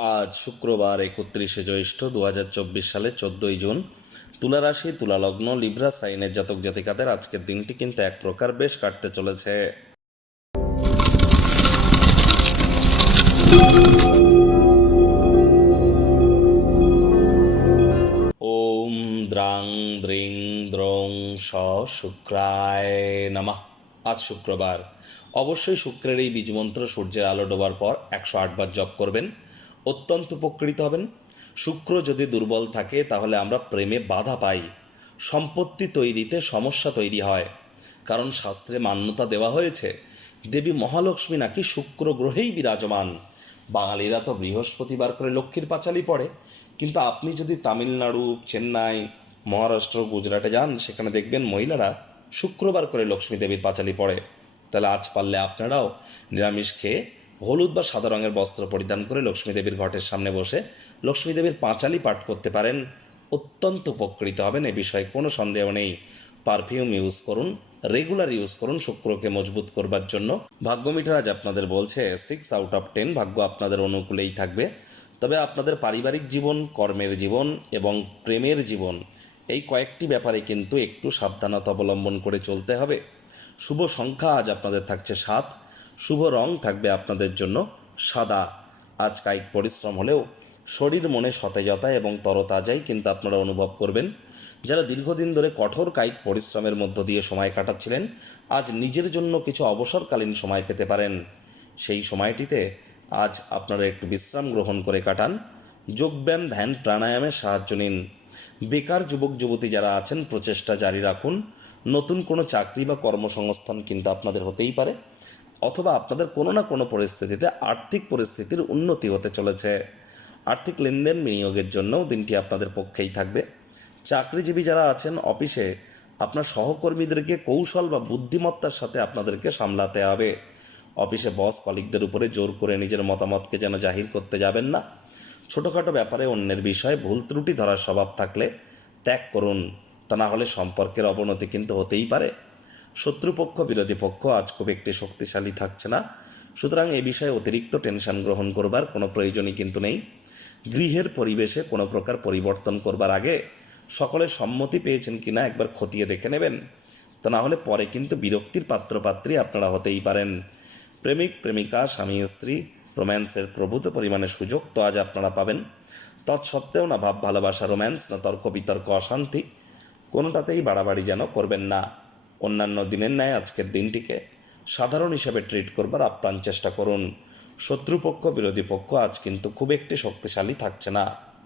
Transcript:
আজ শুক্রবার একত্রিশে জ্যৈষ্ঠ দু হাজার চব্বিশ সালের চোদ্দোই জুন তুলা রাশি তুলা লগ্ন লিব্রা সাইনের জাতক জাতিকাদের আজকের দিনটি কিন্তু এক প্রকার বেশ কাটতে চলেছে। ওম দ্রাং দ্রিং দ্রং স শুক্রায় নমঃ। আজ শুক্রবার। অবশ্যই শুক্রের এই বীজমন্ত্র সূর্যের আলো ডোবার পর একশো আটবার জপ করবেন। অত্যন্ত উপকৃত হবেন। শুক্র যদি দুর্বল থাকে, তাহলে আমরা প্রেমে বাধা পাই। সম্পত্তি তৈরিতে সমস্যা তৈরি হয়। কারণ শাস্ত্রে মান্যতা দেওয়া হয়েছে, দেবী মহালক্ষ্মী নাকি শুক্র গ্রহেই বিরাজমান। বাঙালিরা তো বৃহস্পতিবার করে লক্ষ্মীর পাঁচালি পড়ে। কিন্তু আপনি যদি তামিলনাড়ু, চেন্নাই, মহারাষ্ট্র, গুজরাটে যান, সেখানে দেখবেন মহিলারা শুক্রবার করে লক্ষ্মী দেবীর পাঁচালি পড়ে। তাহলে আজ পারলে আপনারাও নিরামিষ খেয়ে হলুদ বা সাদা রঙের বস্ত্র পরিধান করে লক্ষ্মী দেবীর ঘটের সামনে বসে লক্ষ্মী দেবীর পাঁচালি পাঠ করতে পারেন। অত্যন্ত উপকৃত হবেন, এ বিষয়ে কোনো সন্দেহ নেই। পারফিউম ইউজ করুন, রেগুলার ইউজ করুন, শুক্রকে মজবুত করবার জন্য। ভাগ্য আজ আপনাদের বলছে সিক্স আউট অফ টেন ভাগ্য আপনাদের অনুকূলেই থাকবে। তবে আপনাদের পারিবারিক জীবন, কর্মের জীবন এবং প্রেমের জীবন, এই কয়েকটি ব্যাপারে কিন্তু একটু সাবধানতা অবলম্বন করে চলতে হবে। শুভ সংখ্যা আজ আপনাদের থাকছে সাত। শুভ রং থাকবে আপনাদের জন্য সাদা। আজ কায়িক পরিশ্রম হলেও শরীর, মনে সতেজতা এবং তরতাজাই কিন্তু আপনারা অনুভব করবেন। যারা দীর্ঘদিন ধরে কঠোর কায়িক পরিশ্রমের মধ্য দিয়ে সময় কাটাচ্ছিলেন, আজ নিজের জন্য কিছু অবসরকালীন সময় পেতে পারেন। সেই সময়টিতে আজ আপনারা একটু বিশ্রাম গ্রহণ করে কাটান। যোগব্যায়াম, ধ্যান, প্রাণায়ামে সাহায্য নিন। বেকার যুবক, যুবতী যারা আছেন, প্রচেষ্টা জারি রাখুন। নতুন কোনো চাকরি বা কর্মসংস্থান কিন্তু আপনাদের হতেই পারে। অথবা আপনাদের কোনো না কোনো পরিস্থিতিতে আর্থিক পরিস্থিতির উন্নতি হতে চলেছে। আর্থিক লেনদেন বিনিয়োগের জন্যও দিনটি আপনাদের পক্ষেই থাকবে। চাকরিজীবী যারা আছেন অফিসে, আপনার সহকর্মীদেরকে কৌশল বা বুদ্ধিমত্তার সাথে আপনাদেরকে সামলাতে হবে। অফিসে বস কলিগদের উপরে জোর করে নিজের মতামতকে যেন জাহির করতে যাবেন না। ছোটোখাটো ব্যাপারে অন্যের বিষয়ে ভুল ত্রুটি ধরার স্বভাব থাকলে ত্যাগ করুন। তা না হলে সম্পর্কের অবনতি কিন্তু হতেই পারে। শত্রুপক্ষ, বিরোধী পক্ষ আজ খুব একটি শক্তিশালী থাকছে না। সুতরাং এ বিষয়ে অতিরিক্ত টেনশন গ্রহণ করবার কোনো প্রয়োজনই কিন্তু নেই। গৃহের পরিবেশে কোনো প্রকার পরিবর্তন করবার আগে সকলে সম্মতি পেয়েছেন কিনা একবার খতিয়ে দেখে নেবেন। তা না হলে পরে কিন্তু বিরক্তির পাত্রপাত্রী আপনারা হতেই পারেন। প্রেমিক, প্রেমিকা, স্বামী, স্ত্রী, রোম্যান্সের প্রভূত পরিমাণে সুযোগ তো আজ আপনারা পাবেন। তৎসত্ত্বেও না ভাব, ভালোবাসা, রোম্যান্স, না তর্ক বিতর্ক অশান্তি, কোনোটাতেই বাড়াবাড়ি যেন করবেন না। অন্যান্য দিনের ন্যায় আজকের দিনটিকে সাধারণ হিসাবে ট্রিট করবার আপ্রাণ চেষ্টা করুন। শত্রুপক্ষ, বিরোধী পক্ষ আজ কিন্তু খুব একটি শক্তিশালী থাকছে না।